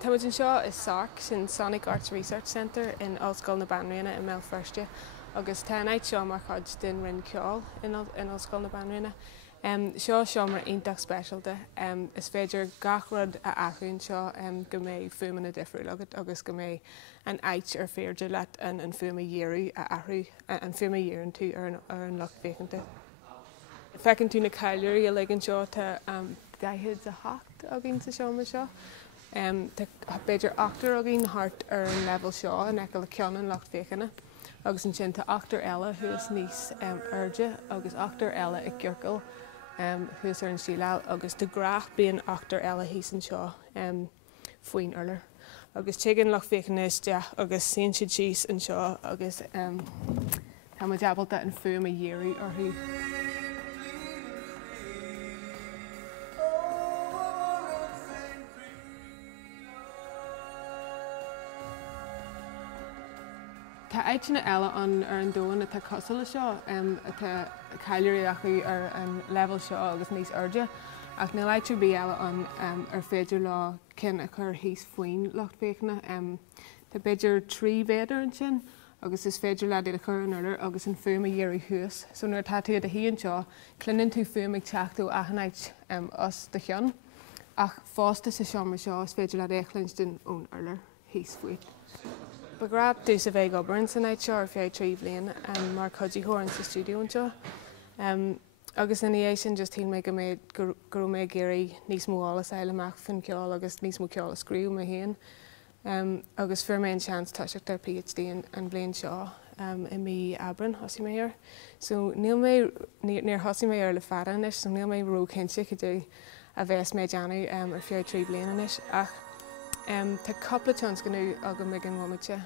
Táimid seo is SARC sin Sonic Arts Research Centre in Ollscoil na Banríona in Béal Feirste, agus tá áit seo mar chuid den rinn ceol in Ollscoil na Banríona. Seo mar ionach specialte, is féidir gach rud a aithríonn seo go mbeidh fuaime na difriúil agad agus go mbeidh an aici ar féidir leat an fuaime dhéireadh a aithriú an fuaime dhéireann tú ar an lucht féachanta. Fecinn tú na cáiliúirí a ligean seo tá 10 a 8 a gin sa seo mar seo. Tá beidir 8 a gin hart ar an level seo an eiceil le ceann lucht féachana. Agus an sin tá 8 eile thuas níos airde agus 8 eile i gceorcail thuas ar an síleáil agus de grach bíon 8 eile híos an seo faoin urlar. Agus teagan lucht féachana is deach agus síonn siad síos an seo agus tá mu deabalta an fuaime dhéireadh orthu. Tá aici na eile ar an dóin atá cosala seo atá cáiliúireachta ar an level seo agus níos airde, ach na leitú bí eile ar féidir lá cin a chur híos faoin lucht féachana. Tá beidir 3 féidir an sin, agus is féidir le a chur an urlar agus an fuaime dhéireadh thuas. So nuair tá tú a híonn seo, clunann tú fuaimigh teachtú aithnáid os de cheann, ach fásta sa seo mar seo is féidir le éachlainn den ón urlar híos faoin. Begrab dús a bheith obair san áit seo ar fé 3 bliain mar chuidí thuair sa stúdiú seo. Agus in ééis sin just mé go méid gur mé géirí níos móálas eileach fan ceáil agus níos mó ceáil scríú mé héan. Agus fuair mé an seans táiseach ar PhD an bliain seo i mí Abran thosaí mé ar. So níor thosaí mé ar le fearan is, so níl mé ró cinnte go dtí a bheits mé deanú ar fé 3 bliain is ach. Tá coppla chans ganú agam mé an mhaimite